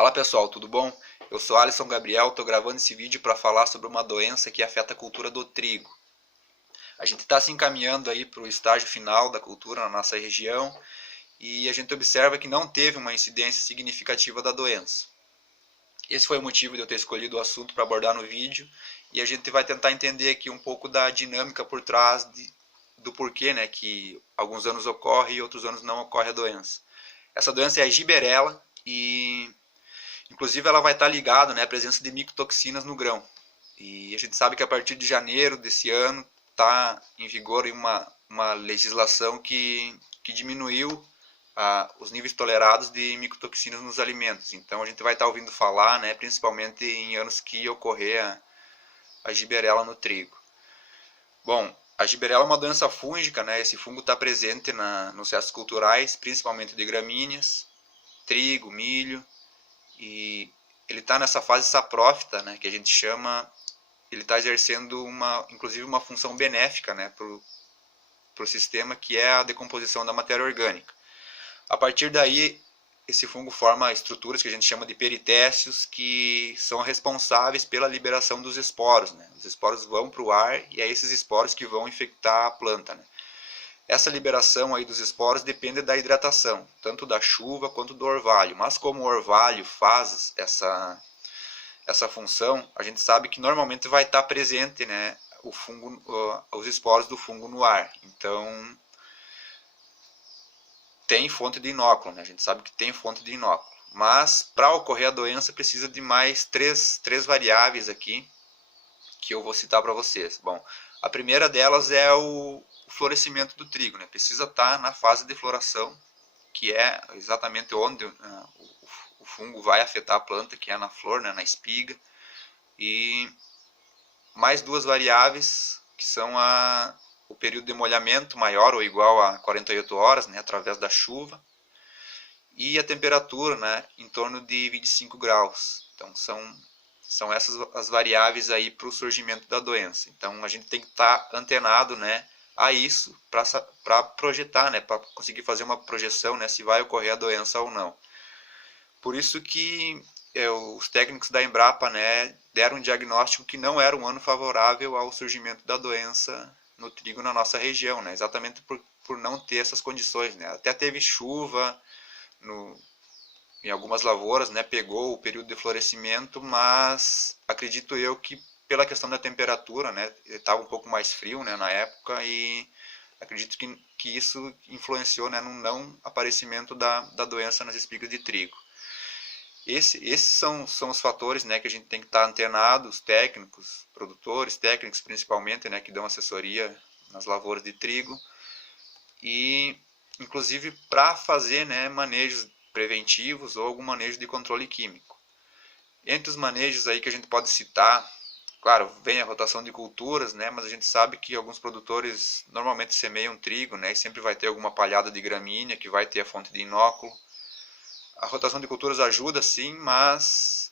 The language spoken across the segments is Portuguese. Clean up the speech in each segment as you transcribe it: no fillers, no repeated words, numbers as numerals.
Fala pessoal, tudo bom? Eu sou Alisson Gabriel, estou gravando esse vídeo para falar sobre uma doença que afeta a cultura do trigo. A gente está se encaminhando aí para o estágio final da cultura na nossa região e a gente observa que não teve uma incidência significativa da doença. Esse foi o motivo de eu ter escolhido o assunto para abordar no vídeo e a gente vai tentar entender aqui um pouco da dinâmica por trás do porquê, né, que alguns anos ocorre e outros anos não ocorre a doença. Essa doença é a Gibberella e inclusive ela vai estar ligada, né, à presença de micotoxinas no grão. E a gente sabe que a partir de janeiro desse ano está em vigor uma legislação que diminuiu os níveis tolerados de micotoxinas nos alimentos. Então a gente vai estar ouvindo falar, né, principalmente em anos que ocorrer a Gibberella no trigo. Bom, a Gibberella é uma doença fúngica, né? Esse fungo está presente nos restos culturais, principalmente de gramíneas, trigo, milho, e ele está nessa fase saprófita, né, que a gente chama, ele está exercendo inclusive uma função benéfica, né, para o sistema, que é a decomposição da matéria orgânica. A partir daí, esse fungo forma estruturas que a gente chama de peritécios, que são responsáveis pela liberação dos esporos, né? Os esporos vão para o ar e é esses esporos que vão infectar a planta, né? Essa liberação aí dos esporos depende da hidratação, tanto da chuva quanto do orvalho. Mas como o orvalho faz essa função, a gente sabe que normalmente vai estar presente, né, o fungo, os esporos do fungo no ar. Então, tem fonte de inóculo, né? A gente sabe que tem fonte de inóculo. Mas, para ocorrer a doença, precisa de mais três variáveis aqui, que eu vou citar para vocês. Bom, a primeira delas é o florescimento do trigo, né? Precisa estar na fase de floração, que é exatamente onde o fungo vai afetar a planta, que é na flor, né? Na espiga. E mais duas variáveis, que são o período de molhamento maior ou igual a 48 horas, né? Através da chuva, e a temperatura, né? Em torno de 25 graus. Então são essas as variáveis aí para o surgimento da doença. Então a gente tem que estar antenado, né, a isso para projetar, né, para conseguir fazer uma projeção, né, se vai ocorrer a doença ou não. Por isso que os técnicos da Embrapa, né, deram um diagnóstico que não era um ano favorável ao surgimento da doença no trigo na nossa região, né, exatamente por não ter essas condições, né. Até teve chuva em algumas lavouras, né, pegou o período de florescimento, mas acredito eu que pela questão da temperatura, né, estava um pouco mais frio, né, na época, e acredito que isso influenciou, né, no não aparecimento da doença nas espigas de trigo. Esses são os fatores, né, que a gente tem que estar antenado, os técnicos, produtores, técnicos principalmente, né, que dão assessoria nas lavouras de trigo, e inclusive para fazer, né, manejos preventivos ou algum manejo de controle químico. Entre os manejos aí que a gente pode citar, claro, vem a rotação de culturas, né, mas a gente sabe que alguns produtores normalmente semeiam trigo, né, e sempre vai ter alguma palhada de gramínea que vai ter a fonte de inóculo. A rotação de culturas ajuda sim, mas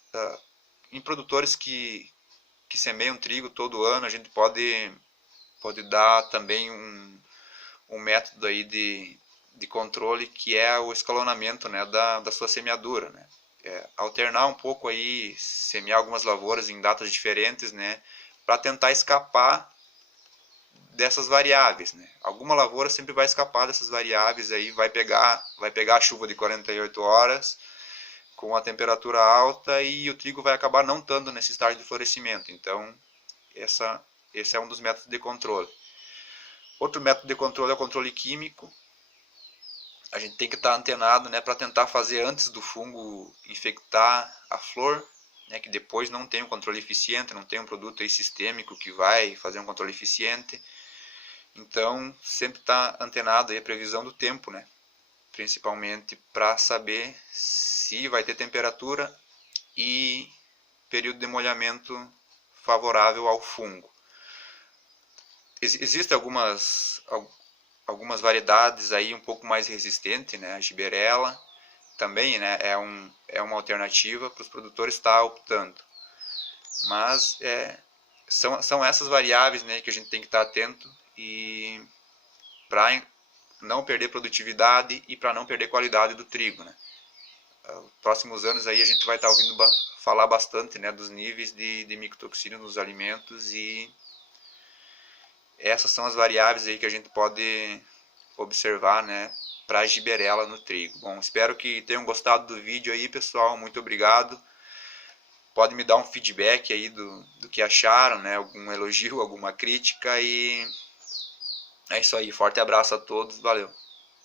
em produtores que semeiam trigo todo ano, a gente pode dar também um método aí de controle, que é o escalonamento, né, da sua semeadura, né? Alternar um pouco aí, semear algumas lavouras em datas diferentes, né, para tentar escapar dessas variáveis, né? Alguma lavoura sempre vai escapar dessas variáveis aí, vai pegar a chuva de 48 horas com a temperatura alta e o trigo vai acabar não estando nesse estágio de florescimento. Então, esse é um dos métodos de controle. Outro método de controle é o controle químico. A gente tem que estar antenado, né, para tentar fazer antes do fungo infectar a flor, né, que depois não tem um controle eficiente, não tem um produto aí sistêmico que vai fazer um controle eficiente. Então, sempre estar antenado aí a previsão do tempo, né, principalmente para saber se vai ter temperatura e período de molhamento favorável ao fungo. Existem algumas variedades aí um pouco mais resistentes, né? A Gibberella também, né, é uma alternativa para os produtores estar optando. Mas são essas variáveis, né, que a gente tem que estar atento e para não perder produtividade e para não perder qualidade do trigo, né? próximos anos aí a gente vai estar ouvindo falar bastante, né, dos níveis de micotoxina nos alimentos, e essas são as variáveis aí que a gente pode observar, né, para a giberela no trigo. Bom, espero que tenham gostado do vídeo aí, pessoal. Muito obrigado. Pode me dar um feedback aí do que acharam, né, algum elogio, alguma crítica, e é isso aí. Forte abraço a todos. Valeu.